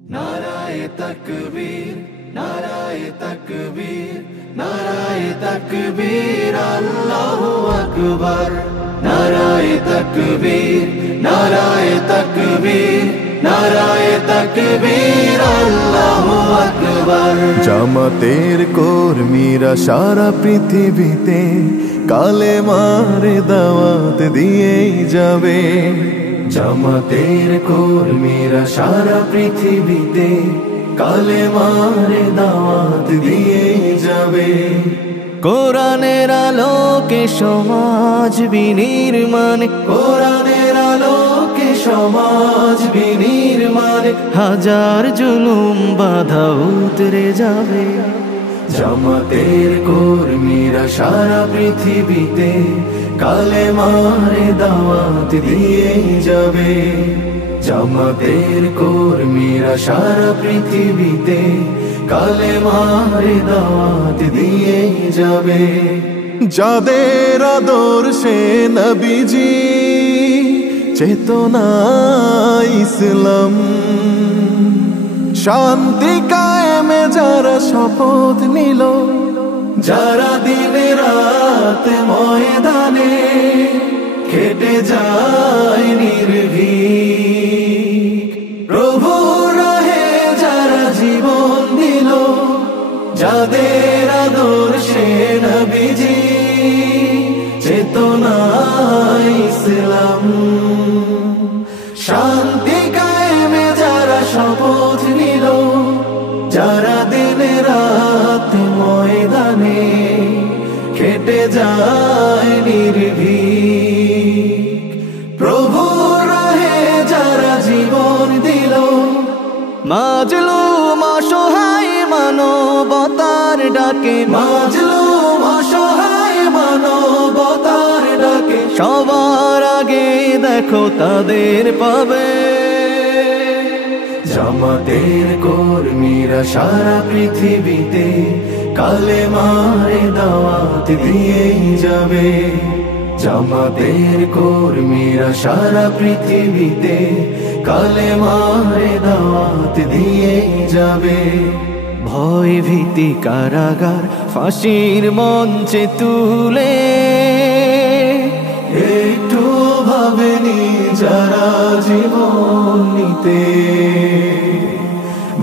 नाराए तकबीर, नाराए तकबीर, नाराए तकबीर, अल्लाहु अकबर। नाराए तकबीर, नाराए तकबीर, नाराए तकबीर, अल्लाहु अकबर। জামাতের কর্মীরা সারা পৃথিবীতে কালেমার দাওয়াত দিয়েই যাবে। জামাতের কর্মীরা সারা পৃথিবীতে কালেমার দাওয়াত দিয়ে যাবে। কোরআনের আলোকে সমাজ বিনির্মাণ, কোরআনের আলোকে সমাজ বিনির্মাণ, হাজার জুলুম বাধা উতরে যাবে। জামাতের কর্মীরা সারা পৃথিবীতে কালেমার দাওয়াত দিয়ে যাবে। জামাতের কর্মীরা সারা পৃথিবীতে কালেমার দাওয়াত দিয়ে যাবে। যাদের আদর্শে নবীজি চেতনা ইসলাম, শান্তি কায়েমে যারা শপথ নিল, যারা দিনে রাত ময়দানে খেটে যায় নির্ভীক, প্রভু রাহে যারা জীবন দিল, যাদের আদর্শে নবীজি চেতনা ইসলাম, শান্তি কায়েমে যারা শপথ নিল, যারা দিনে রাত ময়দানে খেটে যায় নির্ভীক, প্রভু রাহে যারা জীবন দিল, মাজলুম অসহায় মানবতার ডাকে, মাজলুম অসহায় মানবতার ডাকে, সবার আগে দেখো তাদের পাবে। জামাতের কর্মীরা সারা পৃথিবীতে কালেমার দাওয়াত দিয়ে যাবে। জামাতের কর্মীরা সারা পৃথিবীতে কালেমার দাওয়াত দিয়ে যাবে। ভয় ভীতি কারাগার ফাঁসির মঞ্চে তুলে, একটু ভাবেনি যারা জীবন নিতে,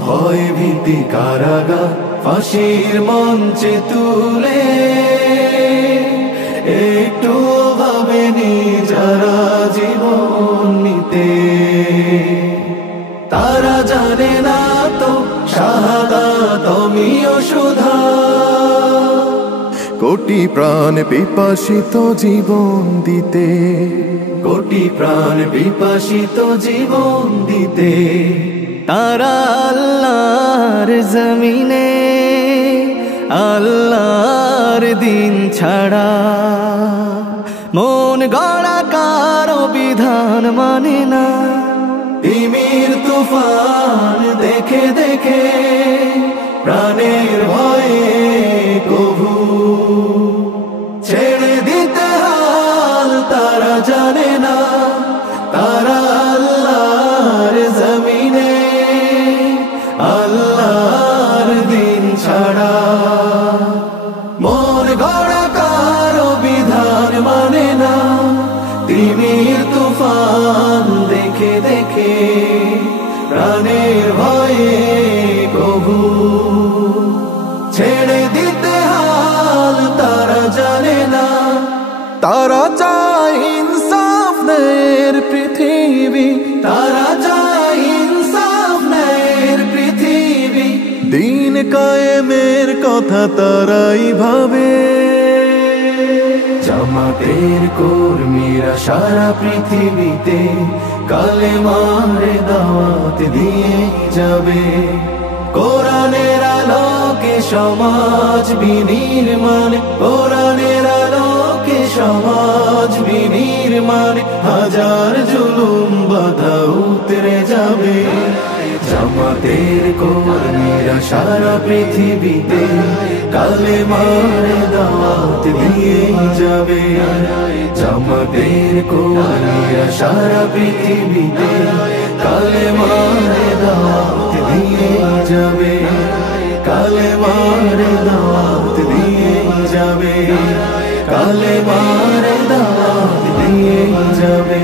ভয় ভীতি কারাগার ফাঁসির মঞ্চে তুলে, একটু ভাবেনি যারা জীবন নিতে। তারা জানে না তো শাহাদাত অমিয় সুধা, কোটি প্রাণ পিপাসিত জীবন দিতে, কোটি প্রাণ বিপাসিত জীবন দিতে। তারা আল্লাহর জমিনে আল্লাহর দিন ছাড়া মন গড়া কারো বিধান মানে না। তিমির তুফান দেখে দেখে প্রাণের ভয়ে কভু ছেড়ে দিতে হাল তারা জানে না। তারা আল্লাহর জমিনে আল্লাহর দিন ছাড়া মন গড়া কারো বিধান মানে না। তিমির তুফান দেখে দেখে প্রাণের ভয়ে কভু ছেড়ে দিতে হাল তারা জানে না। তারা চায় ইনসাফ ন্যায়ের পৃথিবী, তারা চায় ইনসাফ ন্যায়ের পৃথিবী, দিন কায়েমের কথা তারাই ভাবে। জামাতের কর্মীরা সারা পৃথিবীতে কালেমার দাওয়াত দিয়ে যাবে। কোরআনের আলোকে সমাজ বিনির্মাণ, কোরআনের আলোকে সমাজ বিনির্মাণ, হাজার জুলুম বাধা উতরে যাবে। জামাতের কর্মীরা সারা পৃথিবীতে কালেমার দাওয়াত দিয়ে যাবে। জামাতের কর্মীরা সারা পৃথিবীতে কালেমার দাওয়াত যাবে, কালেমার দাওয়াত দিয়ে যাবে, কালেমার দাওয়াত দিয়ে যাবে।